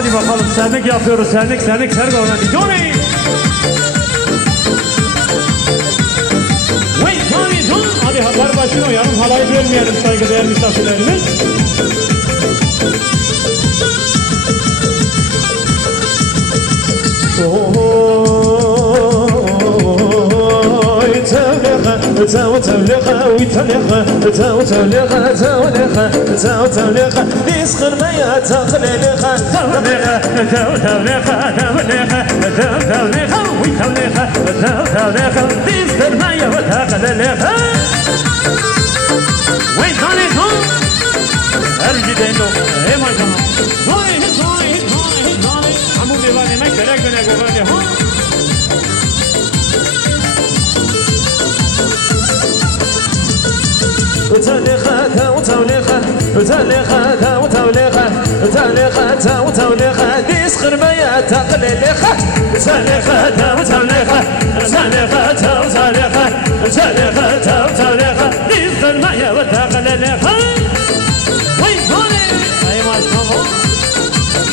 Hadi bakalım sernek yapıyoruz. Sernek sernek sernek öğrendi. Johnny! Wait Johnny John! Hadi haber başına yarım halayı bölmeyelim saygıdeğer misafirlerimiz. توليخة ويتوليخة توليخة توليخة توليخة بيسخر ميا تقليخة توليخة توليخة توليخة توليخة ويتوليخة توليخة بيسخر ميا وتقليخة وين ثاني ثان ارجي دينو ايه ما جانا ثاني ثاني ثاني ثاني عمو ديواني ما كرك بنا قواني ها وتوليخة وتوليخة وتوليخة وتوليخة وتوليخة وتوليخة بيسخر ميا تقليخة وتوليخة وتوليخة وتوليخة وتوليخة وتوليخة وتوليخة بيسخر ميا وتقليخة وين هوني اي ما شاء الله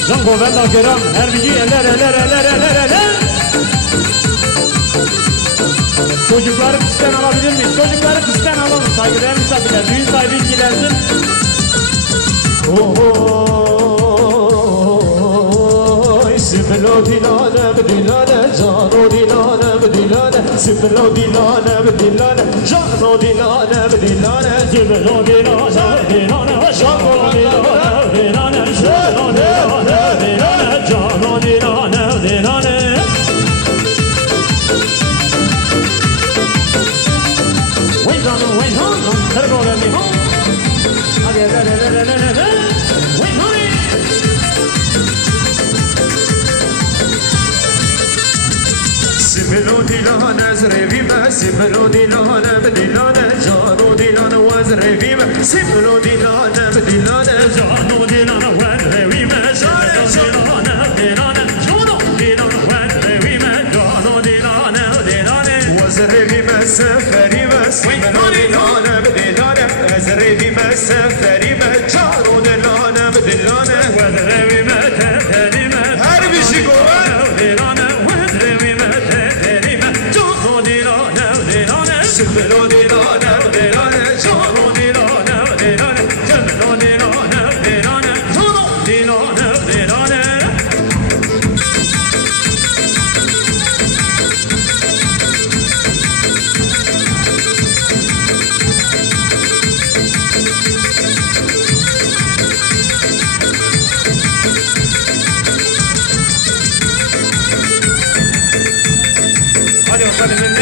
جنبو بلا كرام هر بيجي eller Çocukları pistten alabilir miyiz? Çocukları pistten alalım saygıdeğer misafirler. Düğün sahibi ilgilensin. Siflo dilane dilane cano dilane dilane Siflo dilane dilane cano dilane dilane Siflo dilane dilane cano dilane dilane Siflo dilane dilane cano dilane dilane Wait on, let's go, let me home. Wait on it. Siflo dilane zrevime, siflo dilane dilane, jano dilane wazrevime, siflo dilane dilane, jano dilane wazrevime, jano dilane dilane, jano dilane wazrevime, jano dilane dilane, wazrevime seferime, siflo dilane dilane, wazrevime seferime, jano dilane dilane, wazrevime seferime, her bir şey kovar. Siflo dilane dilane, cano dilane dilane, cano dilane dilane, cano dilane dilane. Hadi bakalım.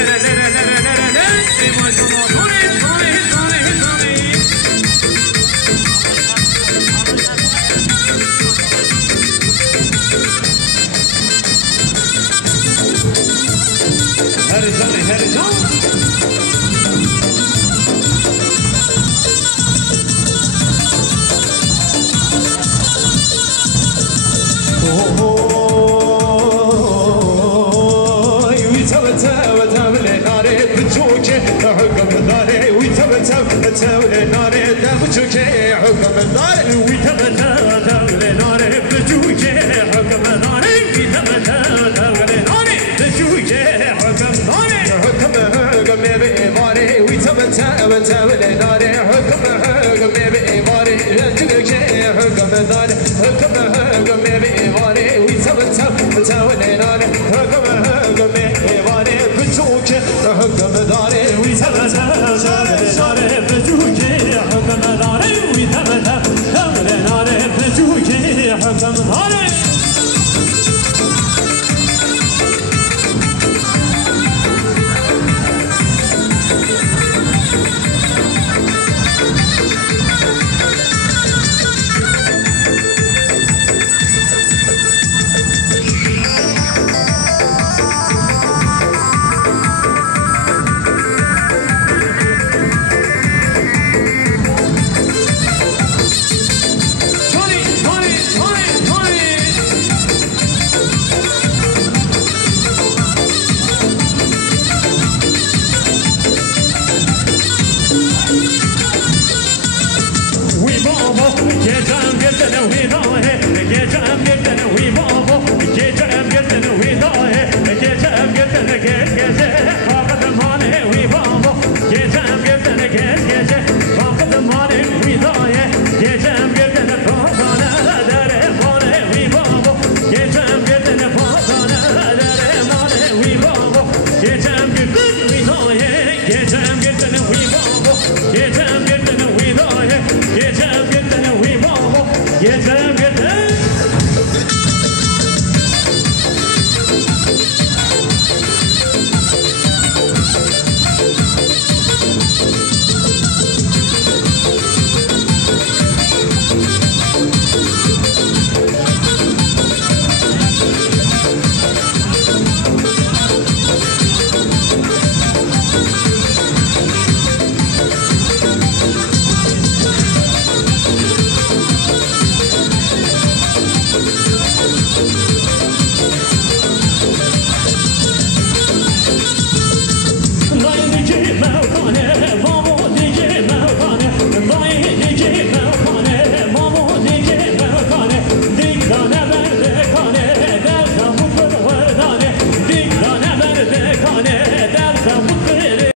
gece vakit mani vidaye gecem girdine fazane dere mani vibabo gecem girdine fazane dere mani vibabo gecem girdine vidaye gecem girdine vibabo gecem girdine vidaye gecem